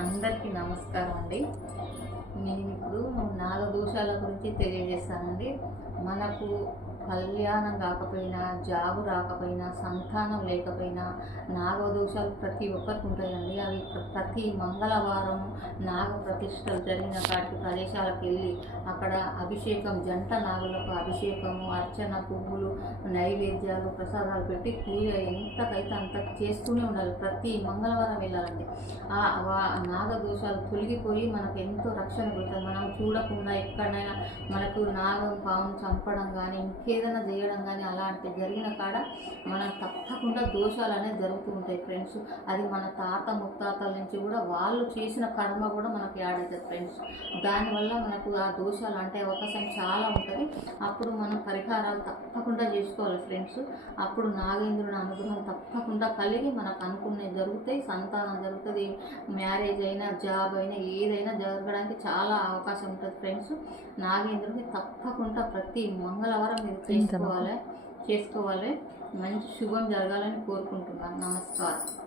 అందరికీ నమస్కారం అండి. నేను ఇప్పుడు నాగదోషాల గురించి తెలియజేస్తానండి. మనకు కళ్యాణం కాకపోయినా, జాబు రాకపోయినా, సంతానం లేకపోయినా నాగదోషాలు ప్రతి ఒక్కరికి ఉంటాయండి. అవి ప్రతి మంగళవారం నాగ ప్రతిష్టలు జరిగిన కాటి ప్రదేశాలకు వెళ్ళి అక్కడ అభిషేకం, జంట నాగులకు అభిషేకము, అర్చన, పువ్వులు, నైవేద్యాలు, ప్రసాదాలు పెట్టి పూజ ఎంతకైతే అంత చేస్తూనే ఉండాలి. ప్రతి మంగళవారం వెళ్ళాలండి. నాగదోషాలు తొలగిపోయి మనకు ఎంతో రక్షణ పెడుతుంది. మనం చూడకుండా ఎక్కడైనా మనకు నాగం పాము చంపడం కానీ ఇంకేదైనా చేయడం కానీ అలాంటి జరిగిన కాడ మనం తప్పకుండా దోషాలు అనేది జరుగుతూ ఉంటాయి ఫ్రెండ్స్. అది మన తాత ముత్తాతల నుంచి కూడా వాళ్ళు చేసిన కర్మ కూడా మనకు యాడ్ అవుతుంది ఫ్రెండ్స్. దానివల్ల మనకు ఆ దోషాలు అంటే అవకాశం చాలా ఉంటుంది. అప్పుడు మనం పరిహారాలు తప్పకుండా చేసుకోవాలి ఫ్రెండ్స్. అప్పుడు నాగేంద్రుని అనుగ్రహం తప్పకుండా కలిగి మనకు అనుకున్నవి జరుగుతాయి, సంతానం జరుగుతుంది, మ్యారేజ్ అయినా, జాబ్ అయినా, ఏదైనా జరగడానికి చాలా అవకాశం ఉంటుంది ఫ్రెండ్స్. నాగేంద్రుని తప్పకుండా ప్రతి మంగళవారం మీరు చేసుకోవాలి. మంచి శుభం జరగాలని కోరుకుంటున్నాను. నమస్కారం.